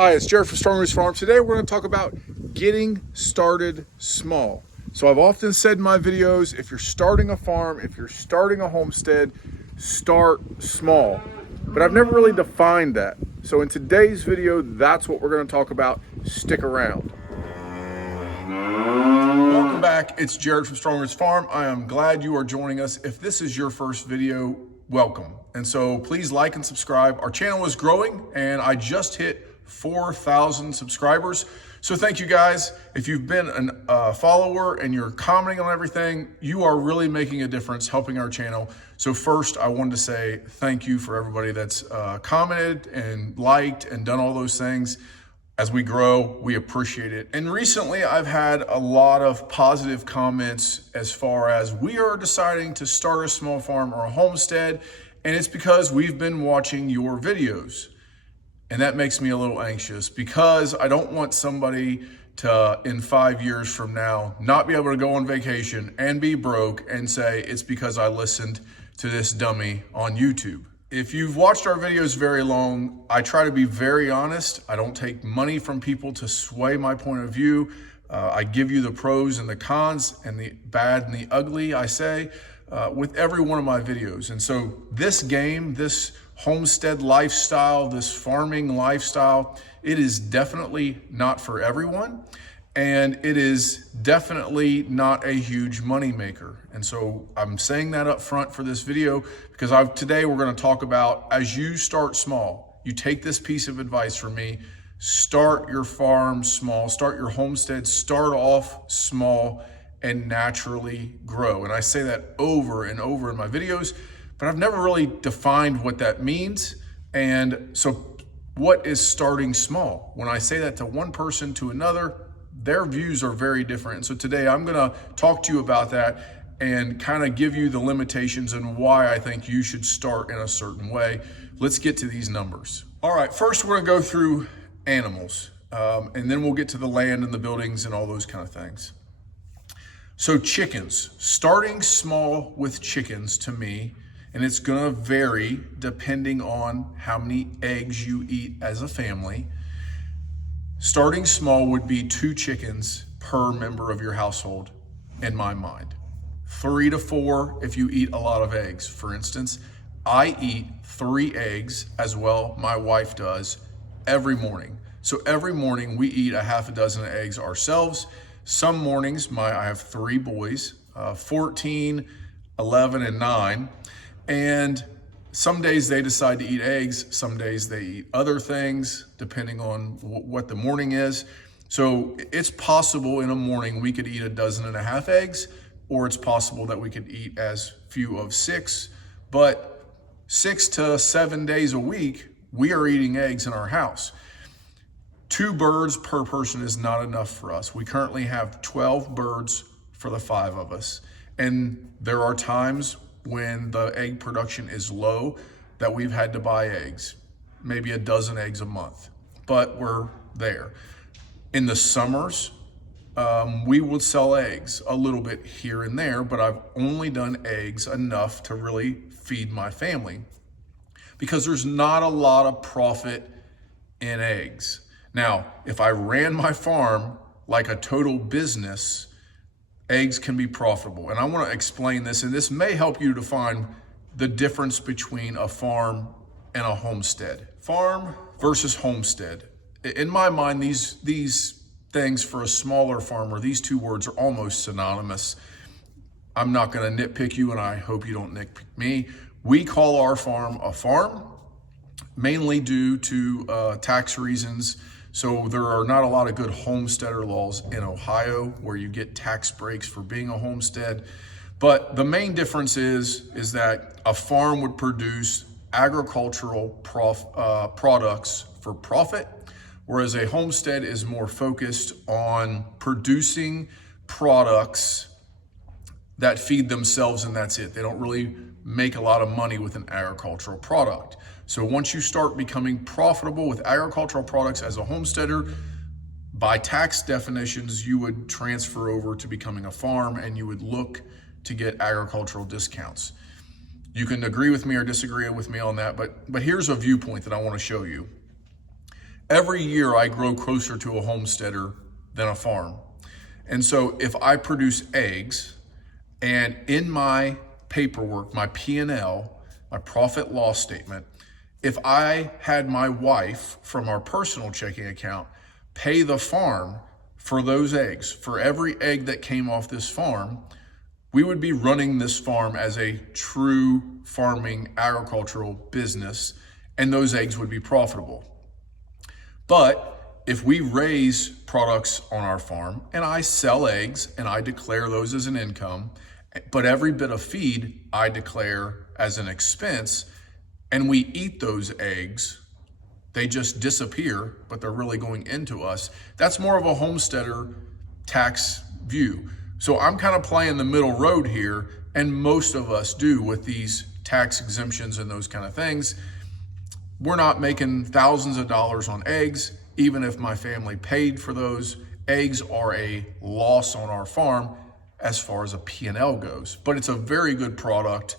Hi, it's Jared from Strongrootsfarmoh. Today we're going to talk about getting started small. So I've often said in my videos, if you're starting a farm, if you're starting a homestead, start small. But I've never really defined that. So in today's video, that's what we're going to talk about. Stick around. Welcome back. It's Jared from Strongrootsfarmoh. I am glad you are joining us. If this is your first video, welcome. And so please like and subscribe. Our channel is growing and I just hit 4,000 subscribers. So thank you guys. If you've been a follower and you're commenting on everything, you are really making a difference helping our channel. So first, I wanted to say thank you for everybody that's commented and liked and done all those things. As we grow, we appreciate it. And recently, I've had a lot of positive comments as far as we are deciding to start a small farm or a homestead, and it's because we've been watching your videos. And that makes me a little anxious because I don't want somebody to, in 5 years from now, not be able to go on vacation and be broke and say it's because I listened to this dummy on YouTube. If you've watched our videos very long, I try to be very honest. I don't take money from people to sway my point of view. I give you the pros and the cons and the bad and the ugly, I say, with every one of my videos. And so this game, this homestead lifestyle, this farming lifestyle, it is definitely not for everyone. And it is definitely not a huge money maker. And so I'm saying that up front for this video because today we're going to talk about, as you start small, you take this piece of advice from me, start your farm small, start your homestead, start off small and naturally grow. And I say that over and over in my videos, but I've never really defined what that means. And so what is starting small? When I say that to one person to another, their views are very different. And so today I'm gonna talk to you about that and kind of give you the limitations and why I think you should start in a certain way. Let's get to these numbers. All right, first we're gonna go through animals, and then we'll get to the land and the buildings and all those kind of things. So chickens, starting small with chickens to me, and it's gonna vary depending on how many eggs you eat as a family. Starting small would be 2 chickens per member of your household in my mind. 3 to 4 if you eat a lot of eggs. For instance, I eat 3 eggs as well, my wife does, every morning. So every morning we eat a half a dozen eggs ourselves. Some mornings, I have 3 boys, 14, 11, and 9. And some days they decide to eat eggs. Some days they eat other things, depending on what the morning is. So it's possible in a morning we could eat 1.5 dozen eggs, or it's possible that we could eat as few of 6. But 6 to 7 days a week, we are eating eggs in our house. 2 birds per person is not enough for us. We currently have 12 birds for the 5 of us. And there are times when the egg production is low that we've had to buy eggs, maybe 1 dozen eggs a month, but we're there. In the summers, we would sell eggs a little bit here and there, but I've only done eggs enough to really feed my family because there's not a lot of profit in eggs. Now, if I ran my farm like a total business, eggs can be profitable. And I want to explain this, and this may help you define the difference between a farm and a homestead. Farm versus homestead. In my mind, these things for a smaller farmer, these 2 words are almost synonymous. I'm not going to nitpick you, and I hope you don't nitpick me. We call our farm a farm, mainly due to tax reasons. So there are not a lot of good homesteader laws in Ohio where you get tax breaks for being a homestead. But the main difference is that a farm would produce agricultural products for profit, whereas a homestead is more focused on producing products that feed themselves and that's it. They don't really make a lot of money with an agricultural product. So once you start becoming profitable with agricultural products as a homesteader, by tax definitions, you would transfer over to becoming a farm and you would look to get agricultural discounts. You can agree with me or disagree with me on that, but here's a viewpoint that I want to show you. Every year I grow closer to a homesteader than a farm. And so if I produce eggs, and in my paperwork, my P&L, my profit loss statement, if I had my wife from our personal checking account pay the farm for those eggs, for every egg that came off this farm, we would be running this farm as a true farming agricultural business, and those eggs would be profitable. But if we raise products on our farm and I sell eggs and I declare those as an income, but every bit of feed I declare as an expense, and we eat those eggs, they just disappear, but they're really going into us. That's more of a homesteader tax view. So I'm kind of playing the middle road here, and most of us do with these tax exemptions and those kind of things. We're not making thousands of dollars on eggs. Even if my family paid for those, eggs are a loss on our farm as far as a P&L goes. But it's a very good product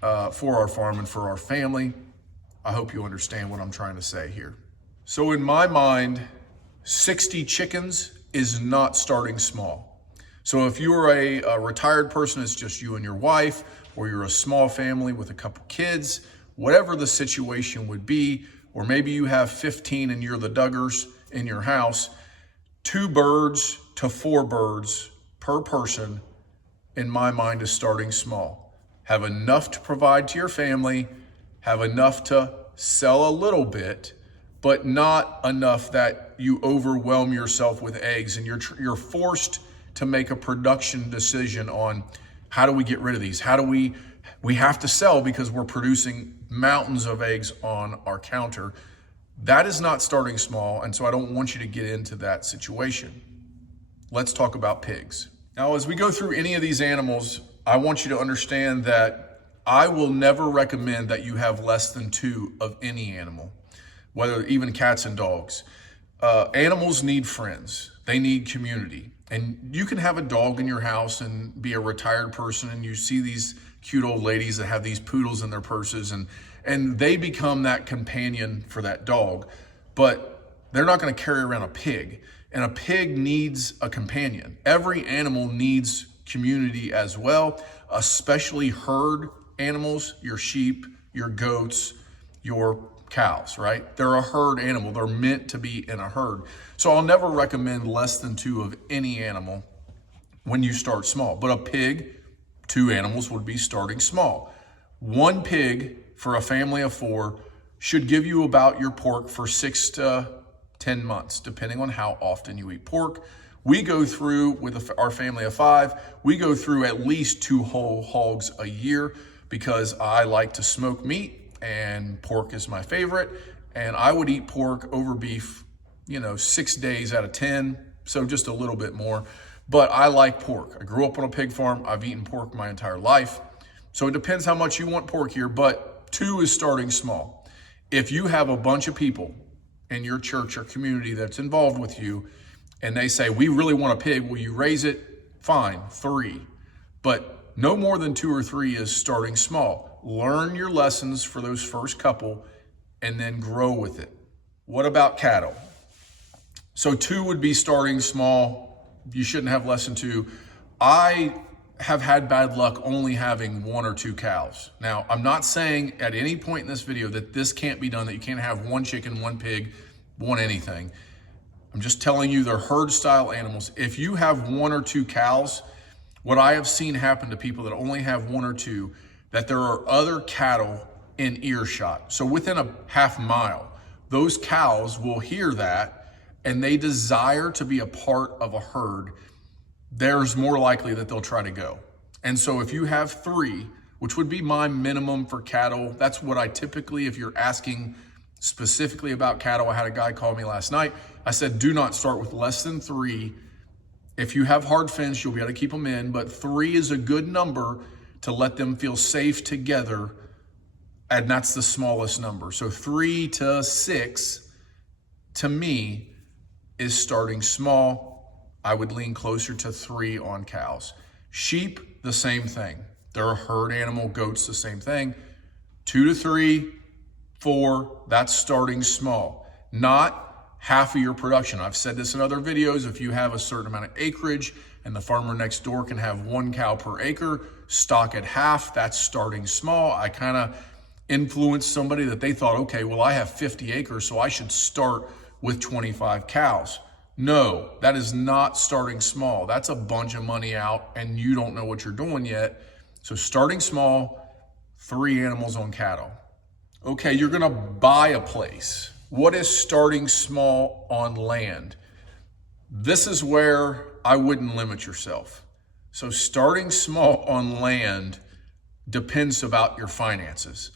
for our farm and for our family. I hope you understand what I'm trying to say here. So in my mind, 60 chickens is not starting small. So if you're a retired person, it's just you and your wife, or you're a small family with a couple kids, whatever the situation would be, or maybe you have 15 and you're the Duggars in your house, 2 birds to 4 birds per person, in my mind, is starting small. Have enough to provide to your family, have enough to sell a little bit, but not enough that you overwhelm yourself with eggs and you're forced to make a production decision on how do we get rid of these? How do we have to sell because we're producing mountains of eggs on our counter. That is not starting small, and so I don't want you to get into that situation. Let's talk about pigs. Now, as we go through any of these animals, I want you to understand that I will never recommend that you have less than 2 of any animal, whether even cats and dogs. Animals need friends. They need community. And you can have a dog in your house and be a retired person, and you see these cute old ladies that have these poodles in their purses, and they become that companion for that dog, but they're not going to carry around a pig, and a pig needs a companion. Every animal needs community as well, especially herd animals, your sheep, your goats, your cows, right? They're a herd animal. They're meant to be in a herd. So I'll never recommend less than 2 of any animal when you start small, but a pig, 2 animals would be starting small. 1 pig for a family of 4 should give you about your pork for 6 to 10 months, depending on how often you eat pork. We go through, with our family of 5, we go through at least 2 whole hogs a year because I like to smoke meat and pork is my favorite. And I would eat pork over beef, 6 days out of 10, so just a little bit more. But I like pork. I grew up on a pig farm. I've eaten pork my entire life. So it depends how much you want pork here, but 2 is starting small. If you have a bunch of people in your church or community that's involved with you, and they say, we really want a pig, will you raise it? Fine, 3. But no more than 2 or 3 is starting small. Learn your lessons for those first couple and then grow with it. What about cattle? So 2 would be starting small. You shouldn't have less than 2. I have had bad luck only having 1 or 2 cows. Now, I'm not saying at any point in this video that this can't be done, that you can't have 1 chicken, 1 pig, 1 anything. I'm just telling you they're herd style animals. If you have 1 or 2 cows, what I have seen happen to people that only have 1 or 2, that there are other cattle in earshot. So within a half mile, those cows will hear that and they desire to be a part of a herd. There's more likely that they'll try to go. And so if you have 3, which would be my minimum for cattle, that's what I typically, if you're asking specifically about cattle, I had a guy call me last night. I said, do not start with less than 3. If you have hard fence, you'll be able to keep them in, but 3 is a good number to let them feel safe together. And that's the smallest number. So 3 to 6, to me, is starting small. I would lean closer to 3 on cows. Sheep, the same thing. They're a herd animal. Goats, the same thing. 2 to 3, 4, that's starting small. not half of your production. I've said this in other videos. If you have a certain amount of acreage and the farmer next door can have 1 cow per acre, stock at half. That's starting small. I kind of influenced somebody that they thought, okay, well, I have 50 acres, so I should start with 25 cows. No, that is not starting small. That's a bunch of money out and you don't know what you're doing yet. So starting small, 3 animals on cattle. Okay, you're gonna buy a place. What is starting small on land? This is where I wouldn't limit yourself. So starting small on land depends about your finances.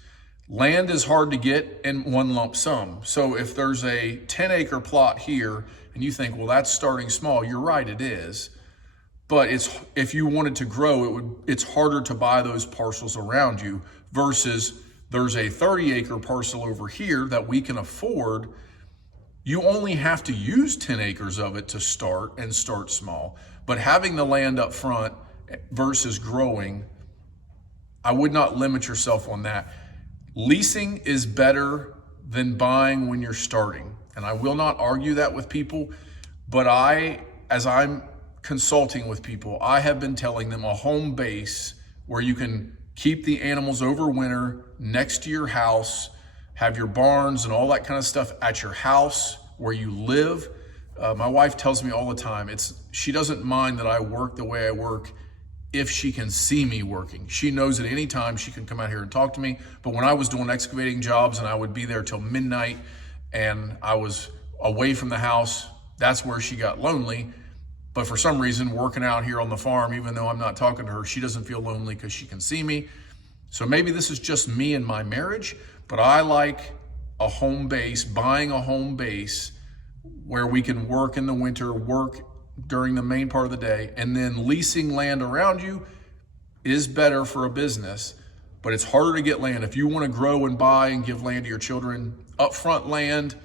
Land is hard to get in one lump sum. So if there's a 10-acre plot here and you think, well, that's starting small, you're right, it is. But if you wanted to grow, it's harder to buy those parcels around you versus there's a 30-acre parcel over here that we can afford. You only have to use 10 acres of it to start and start small. But having the land up front versus growing, I would not limit yourself on that. Leasing is better than buying when you're starting. And I will not argue that with people, but as I'm consulting with people, I have been telling them a home base where you can keep the animals over winter next to your house, have your barns and all that kind of stuff at your house where you live. My wife tells me all the time, she doesn't mind that I work the way I work if she can see me working. She knows at any time she can come out here and talk to me. But when I was doing excavating jobs and I would be there till midnight and I was away from the house, that's where she got lonely. But for some reason, working out here on the farm, even though I'm not talking to her, she doesn't feel lonely because she can see me. So maybe this is just me and my marriage, but I like a home base, buying a home base where we can work in the winter, work during the main part of the day, and then leasing land around you is better for a business, but it's harder to get land. If you want to grow and buy and give land to your children, upfront land,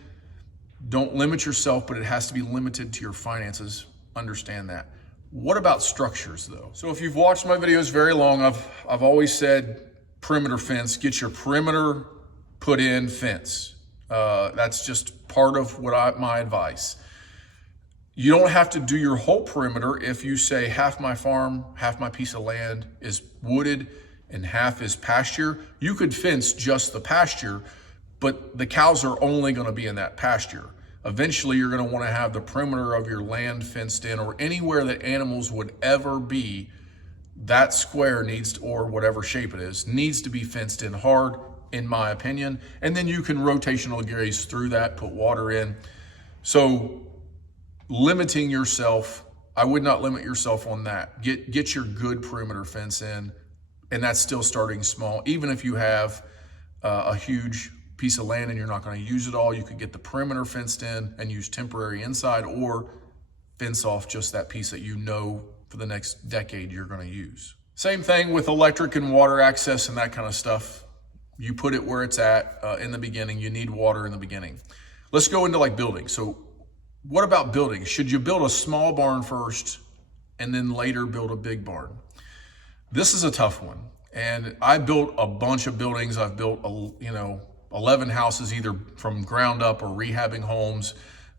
don't limit yourself, but it has to be limited to your finances. Understand that. What about structures though? So if you've watched my videos very long, I've always said perimeter fence, get your perimeter put in fence. That's just part of my advice. You don't have to do your whole perimeter. If you say half my farm, half my piece of land is wooded and half is pasture, you could fence just the pasture, but the cows are only going to be in that pasture. Eventually, you're going to want to have the perimeter of your land fenced in, or anywhere that animals would ever be. That square needs to, or whatever shape it is, needs to be fenced in hard, in my opinion. And then you can rotational graze through that, put water in. So limiting yourself, I would not limit yourself on that. Get your good perimeter fence in, and that's still starting small. Even if you have a huge piece of land and you're not going to use it all, you could get the perimeter fenced in and use temporary inside, or fence off just that piece that you know for the next decade you're going to use. Same thing with electric and water access and that kind of stuff. You put it where it's at in the beginning. You need water in the beginning. Let's go into like building. So what about building? Should you build a small barn first and then later build a big barn? This is a tough one. And I built a bunch of buildings. I've built 11 houses, either from ground up or rehabbing homes.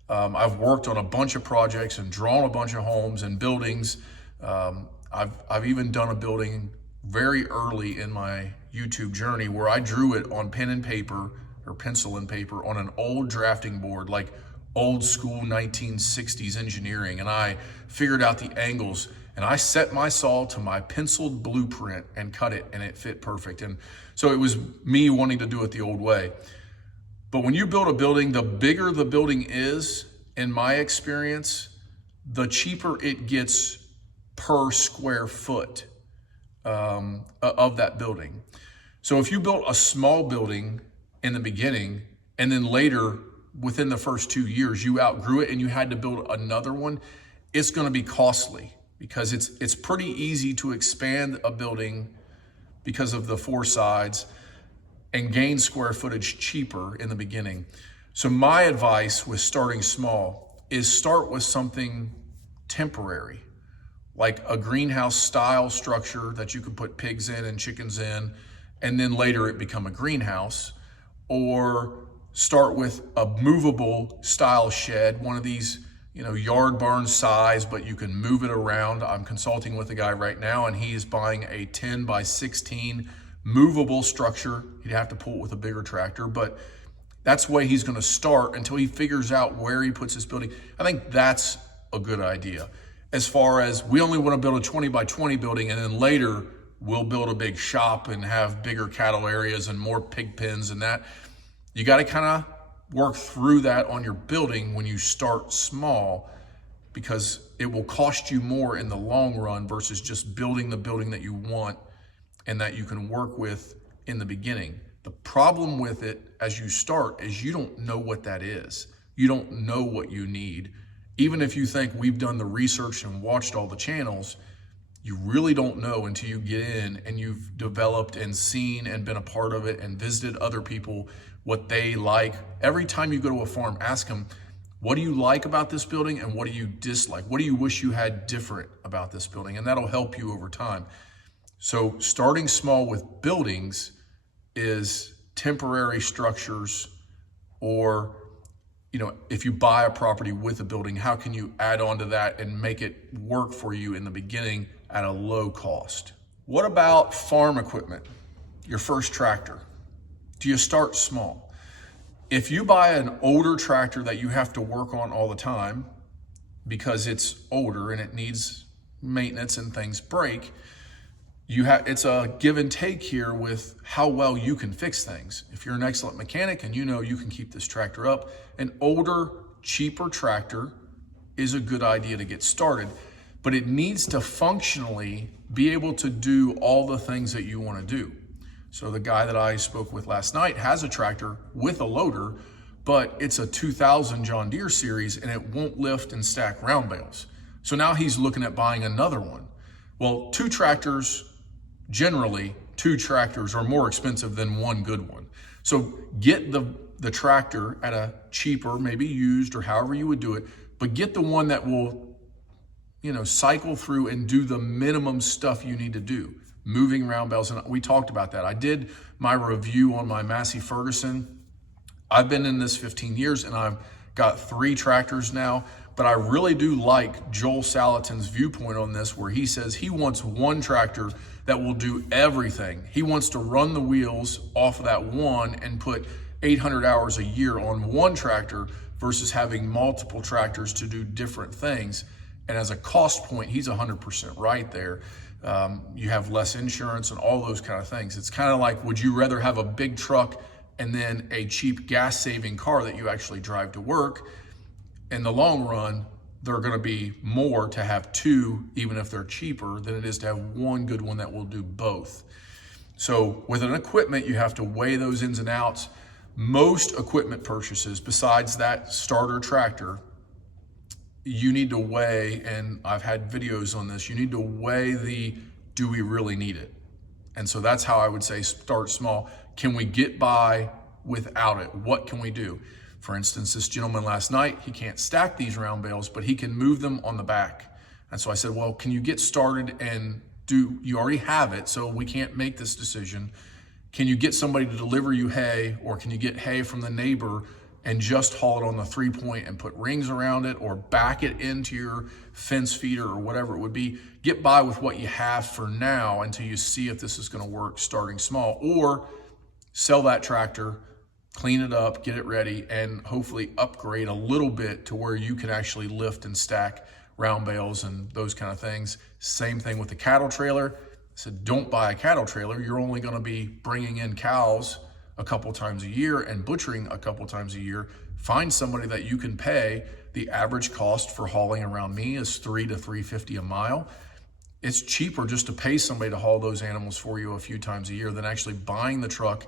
I've worked on a bunch of projects and drawn a bunch of homes and buildings. I've even done a building very early in my YouTube journey where I drew it on pen and paper, or pencil and paper, on an old drafting board, like old school 1960s engineering. And I figured out the angles and I set my saw to my penciled blueprint and cut it, and it fit perfect. And so it was me wanting to do it the old way. But when you build a building, the bigger the building is, in my experience, the cheaper it gets per square foot of that building. So if you built a small building in the beginning and then later, within the first 2 years, you outgrew it and you had to build another one, it's going to be costly, because it's pretty easy to expand a building because of the 4 sides and gain square footage cheaper in the beginning. So my advice with starting small is start with something temporary, like a greenhouse style structure that you can put pigs in and chickens in, and then later it become a greenhouse, or start with a movable style shed, one of these, yard barn size, but you can move it around. I'm consulting with a guy right now, and he's buying a 10 by 16 movable structure. He'd have to pull it with a bigger tractor, but that's the way he's going to start until he figures out where he puts his building. I think that's a good idea. As far as we only want to build a 20 by 20 building, and then later we'll build a big shop and have bigger cattle areas and more pig pens and that. You got to kind of work through that on your building when you start small, because it will cost you more in the long run versus just building the building that you want and that you can work with in the beginning. The problem with it as you start is you don't know what that is. You don't know what you need. Even if you think we've done the research and watched all the channels, you really don't know until you get in and you've developed and seen and been a part of it and visited other people, what they like. Every time you go to a farm, ask them, what do you like about this building and what do you dislike? What do you wish you had different about this building? And that'll help you over time. So starting small with buildings is temporary structures, or if you buy a property with a building, how can you add on to that and make it work for you in the beginning at a low cost? What about farm equipment? Your first tractor. Do you start small? If you buy an older tractor that you have to work on all the time because it's older and it needs maintenance and things break, it's a give and take here with how well you can fix things. If you're an excellent mechanic and you can keep this tractor up, an older, cheaper tractor is a good idea to get started, but it needs to functionally be able to do all the things that you want to do. So the guy that I spoke with last night has a tractor with a loader, but it's a 2000 John Deere series and it won't lift and stack round bales. So now he's looking at buying another one. Well, generally, two tractors are more expensive than one good one. So get the tractor at a cheaper, maybe used or however you would do it, but get the one that will, cycle through and do the minimum stuff you need to do. Moving round bales, and we talked about that. I did my review on my Massey Ferguson. I've been in this 15 years and I've got 3 tractors now, but I really do like Joel Salatin's viewpoint on this, where he says he wants one tractor that will do everything. He wants to run the wheels off of that one and put 800 hours a year on one tractor versus having multiple tractors to do different things. And as a cost point, he's 100% right there. You have less insurance and all those kind of things. It's kind of like, would you rather have a big truck and then a cheap gas saving car that you actually drive to work? In the long run, they're going to be more to have 2, even if they're cheaper, than it is to have one good one that will do both. So with an equipment, you have to weigh those ins and outs. Most equipment purchases, besides that starter tractor, you need to weigh, and I've had videos on this, you need to weigh do we really need it? And so that's how I would say start small. Can we get by without it? What can we do? For instance, this gentleman last night, he can't stack these round bales, but he can move them on the back. And so I said, well, can you get started and you already have it, so we can't make this decision. Can you get somebody to deliver you hay, or can you get hay from the neighbor and just haul it on the 3-point and put rings around it, or back it into your fence feeder or whatever it would be? Get by with what you have for now until you see if this is going to work starting small, or sell that tractor, clean it up, get it ready, and hopefully upgrade a little bit to where you can actually lift and stack round bales and those kind of things. Same thing with the cattle trailer. So don't buy a cattle trailer. You're only going to be bringing in cows a couple times a year and butchering a couple times a year. Find somebody that you can pay. The average cost for hauling around me is $3 to $3.50 a mile. It's cheaper just to pay somebody to haul those animals for you a few times a year than actually buying the truck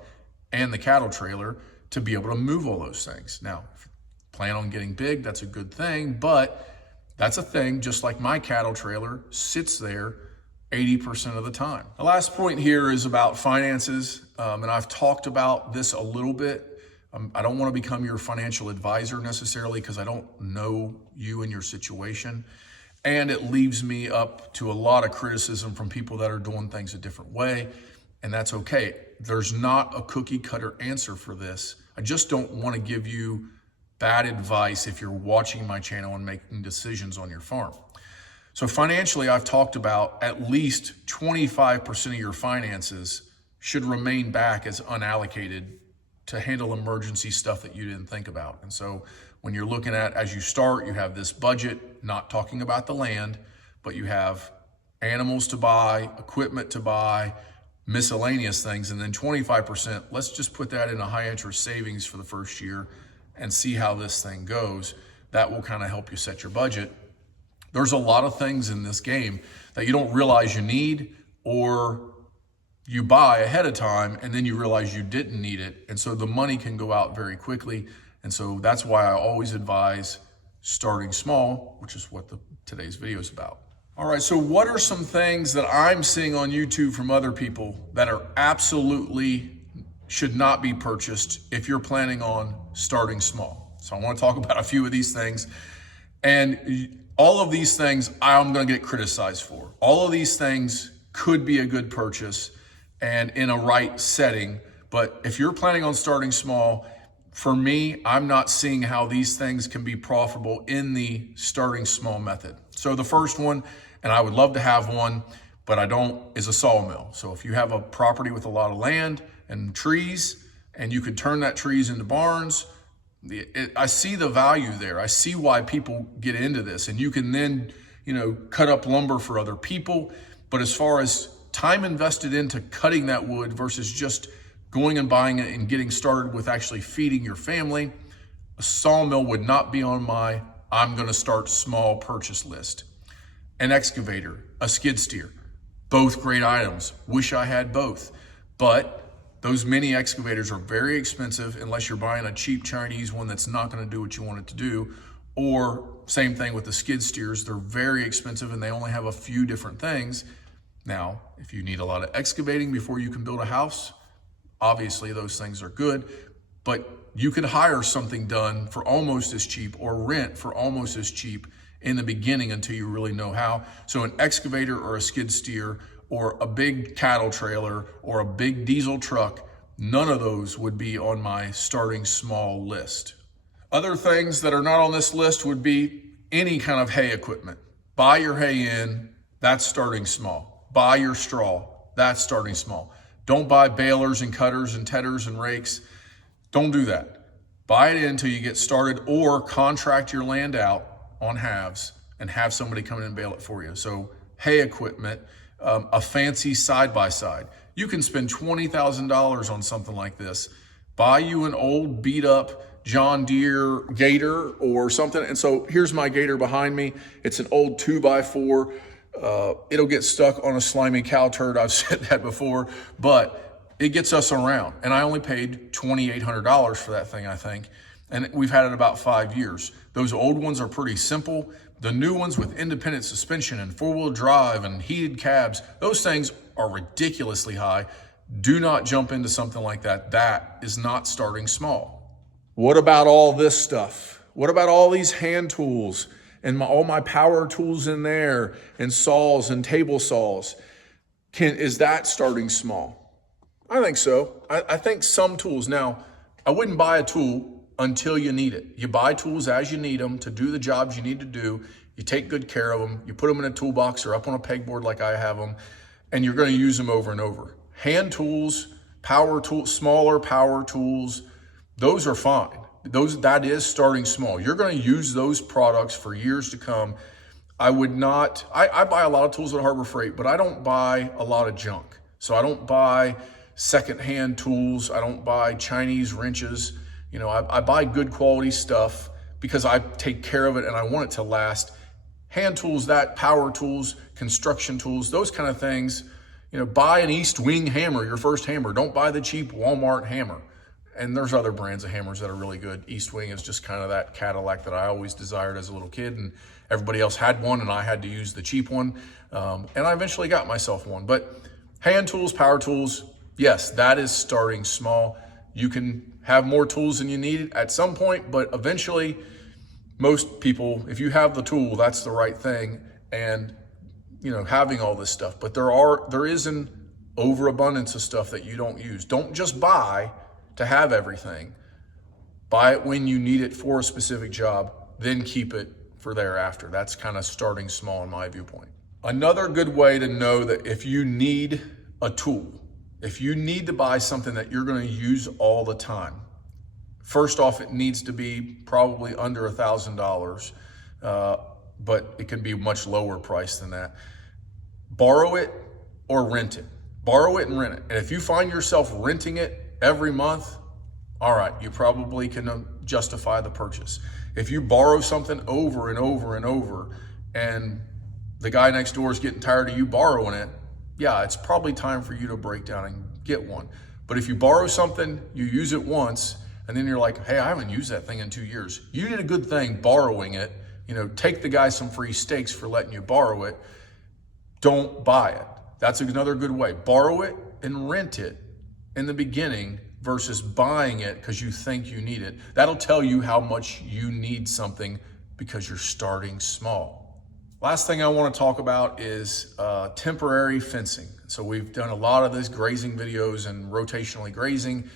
and the cattle trailer to be able to move all those things. Now, if you plan on getting big, that's a good thing, but that's a thing, just like my cattle trailer sits there 80% of the time. The last point here is about finances, and I've talked about this a little bit. I don't want to become your financial advisor necessarily, because I don't know you and your situation, and it leaves me up to a lot of criticism from people that are doing things a different way, and that's okay. There's not a cookie cutter answer for this. I just don't want to give you bad advice if you're watching my channel and making decisions on your farm. So financially, I've talked about at least 25% of your finances should remain back as unallocated to handle emergency stuff that you didn't think about. And so when you're looking at, as you start, you have this budget, not talking about the land, but you have animals to buy, equipment to buy, miscellaneous things, and then 25%, let's just put that in a high interest savings for the first year and see how this thing goes. That will kind of help you set your budget. There's a lot of things in this game that you don't realize you need, or you buy ahead of time and then you realize you didn't need it. And so the money can go out very quickly. And so that's why I always advise starting small, which is what today's video is about. All right, so what are some things that I'm seeing on YouTube from other people that are absolutely should not be purchased if you're planning on starting small? So I want to talk about a few of these things. And all of these things I'm going to get criticized for. All of these things could be a good purchase and in a right setting. But if you're planning on starting small, for me, I'm not seeing how these things can be profitable in the starting small method. So the first one, and I would love to have one, but I don't, is a sawmill. So if you have a property with a lot of land and trees, and you could turn that trees into barns, I see the value there. I see why people get into this, and you can then, cut up lumber for other people. But as far as time invested into cutting that wood versus just going and buying it and getting started with actually feeding your family, a sawmill would not be on my I'm going to start small purchase list. An excavator, a skid steer, both great items. Wish I had both, but those mini excavators are very expensive unless you're buying a cheap Chinese one that's not going to do what you want it to do. Or same thing with the skid steers. They're very expensive and they only have a few different things. Now, if you need a lot of excavating before you can build a house, obviously those things are good, but you could hire something done for almost as cheap or rent for almost as cheap in the beginning until you really know how. So an excavator or a skid steer or a big cattle trailer or a big diesel truck, none of those would be on my starting small list. Other things that are not on this list would be any kind of hay equipment. Buy your hay in, that's starting small. Buy your straw, that's starting small. Don't buy balers and cutters and tedders and rakes. Don't do that. Buy it in until you get started, or contract your land out on halves and have somebody come in and bale it for you. So hay equipment, a fancy side-by-side. You can spend $20,000 on something like this. Buy you an old beat up John Deere Gator or something. And so here's my Gator behind me. It's an old 2x4. It'll get stuck on a slimy cow turd. I've said that before, but it gets us around. And I only paid $2,800 for that thing, I think. And we've had it about 5 years. Those old ones are pretty simple. The new ones with independent suspension and four-wheel drive and heated cabs, those things are ridiculously high. Do not jump into something like that. That is not starting small. What about all this stuff? What about all these hand tools and all my power tools in there and saws and table saws? Is that starting small? I think so. I think some tools. Now, I wouldn't buy a tool until you need it. You buy tools as you need them to do the jobs you need to do. You take good care of them. You put them in a toolbox or up on a pegboard like I have them, and you're going to use them over and over. Hand tools, power tools, smaller power tools, those are fine. That is starting small. You're going to use those products for years to come. I would not, I buy a lot of tools at Harbor Freight, but I don't buy a lot of junk. So I don't buy secondhand tools. I don't buy Chinese wrenches. I buy good quality stuff because I take care of it and I want it to last. Hand tools, power tools, construction tools, those kind of things. Buy an East Wing hammer, your first hammer. Don't buy the cheap Walmart hammer. And there's other brands of hammers that are really good. East Wing is just kind of that Cadillac that I always desired as a little kid, and everybody else had one and I had to use the cheap one. And I eventually got myself one. But hand tools, power tools, yes, that is starting small. You can have more tools than you need at some point, but eventually most people, if you have the tool, that's the right thing. And having all this stuff, but there is an overabundance of stuff that you don't use. Don't just buy to have everything. Buy it when you need it for a specific job, then keep it for thereafter. That's kind of starting small in my viewpoint. Another good way to know that if you need a tool, if you need to buy something that you're going to use all the time, first off, it needs to be probably under $1,000, but it can be much lower price than that. Borrow it or rent it. Borrow it and rent it. And if you find yourself renting it every month, all right, you probably can justify the purchase. If you borrow something over and over and over, and the guy next door is getting tired of you borrowing it, yeah, it's probably time for you to break down and get one. But if you borrow something, you use it once, and then you're like, hey, I haven't used that thing in 2 years. You did a good thing borrowing it. You know, take the guy some free steaks for letting you borrow it. Don't buy it. That's another good way. Borrow it and rent it in the beginning versus buying it because you think you need it. That'll tell you how much you need something because you're starting small. Last thing I want to talk about is temporary fencing. So we've done a lot of these grazing videos and rotationally grazing.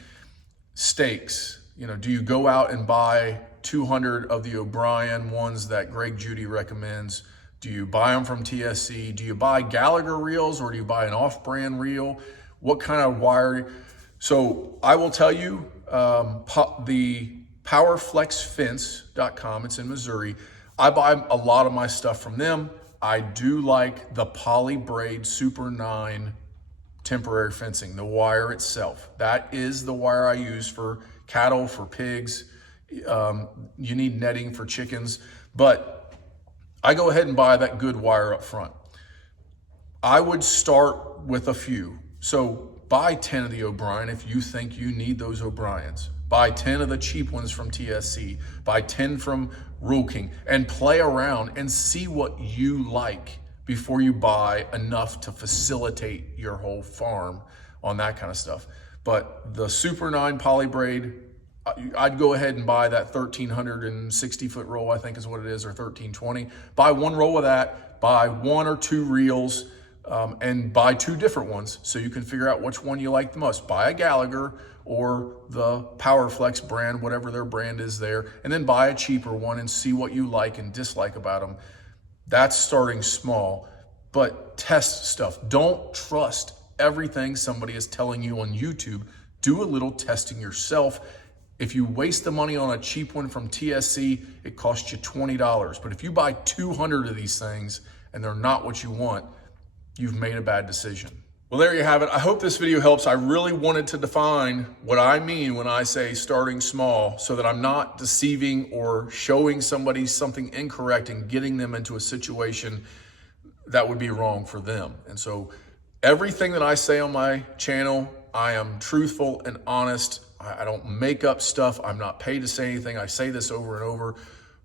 Stakes, you know, do you go out and buy 200 of the O'Brien ones that Greg Judy recommends? Do you buy them from TSC? Do you buy Gallagher reels or do you buy an off-brand reel? What kind of wire? So I will tell you, the powerflexfence.com, it's in Missouri. I buy a lot of my stuff from them. I do like the Poly Braid Super 9 temporary fencing, the wire itself. That is the wire I use for cattle, for pigs. You need netting for chickens, but I go ahead and buy that good wire up front. I would start with a few. So buy 10 of the O'Brien if you think you need those O'Briens. Buy 10 of the cheap ones from TSC. Buy 10 from Rural King and play around and see what you like before you buy enough to facilitate your whole farm on that kind of stuff. But the Super 9 Poly Braid, I'd go ahead and buy that 1,360 foot roll, I think is what it is, or 1,320. Buy one roll of that, buy 1 or 2 reels, and buy 2 different ones so you can figure out which one you like the most. Buy a Gallagher or the PowerFlex brand, whatever their brand is there, and then buy a cheaper one and see what you like and dislike about them. That's starting small, but test stuff. Don't trust everything somebody is telling you on YouTube. Do a little testing yourself. If you waste the money on a cheap one from TSC, it costs you $20. But if you buy 200 of these things and they're not what you want, you've made a bad decision. Well, there you have it. I hope this video helps. I really wanted to define what I mean when I say starting small so that I'm not deceiving or showing somebody something incorrect and getting them into a situation that would be wrong for them. And so everything that I say on my channel, I am truthful and honest. I don't make up stuff. I'm not paid to say anything. I say this over and over,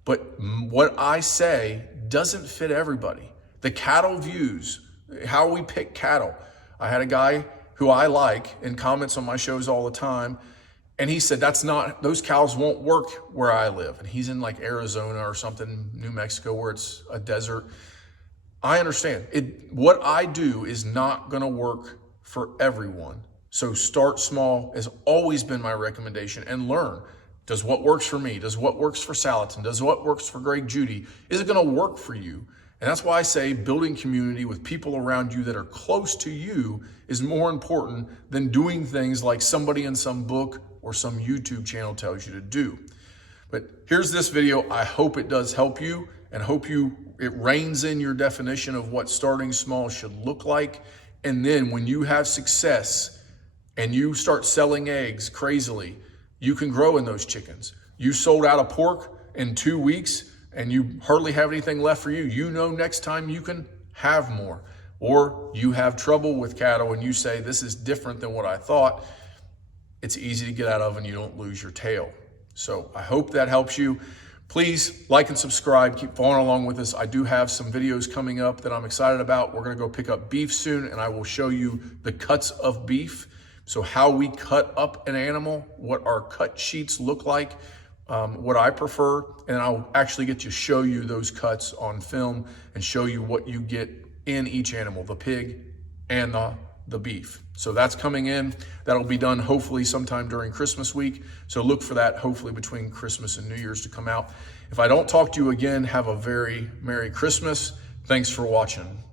but what I say doesn't fit everybody. The cattle views, how we pick cattle. I had a guy who I like and comments on my shows all the time, and he said, those cows won't work where I live. And he's in like Arizona or something, New Mexico, where it's a desert. I understand. What I do is not gonna work for everyone. So start small has always been my recommendation, and learn. Does what works for me? Does what works for Salatin? Does what works for Greg Judy? Is it gonna work for you? And that's why I say building community with people around you that are close to you is more important than doing things like somebody in some book or some YouTube channel tells you to do. But here's this video. I hope it does help you, and hope it reins in your definition of what starting small should look like. And then when you have success and you start selling eggs crazily, you can grow in those chickens. You sold out a pork in 2 weeks and you hardly have anything left for you. You know next time you can have more. Or you have trouble with cattle and you say, this is different than what I thought. It's easy to get out of and you don't lose your tail. So I hope that helps you. Please like and subscribe. Keep following along with us. I do have some videos coming up that I'm excited about. We're gonna go pick up beef soon, and I will show you the cuts of beef. So how we cut up an animal, what our cut sheets look like, what I prefer, and I'll actually get to show you those cuts on film and show you what you get in each animal, the pig and the the beef. So that's coming in. That'll be done hopefully sometime during Christmas week. So look for that hopefully between Christmas and New Year's to come out. If I don't talk to you again, have a very Merry Christmas. Thanks for watching.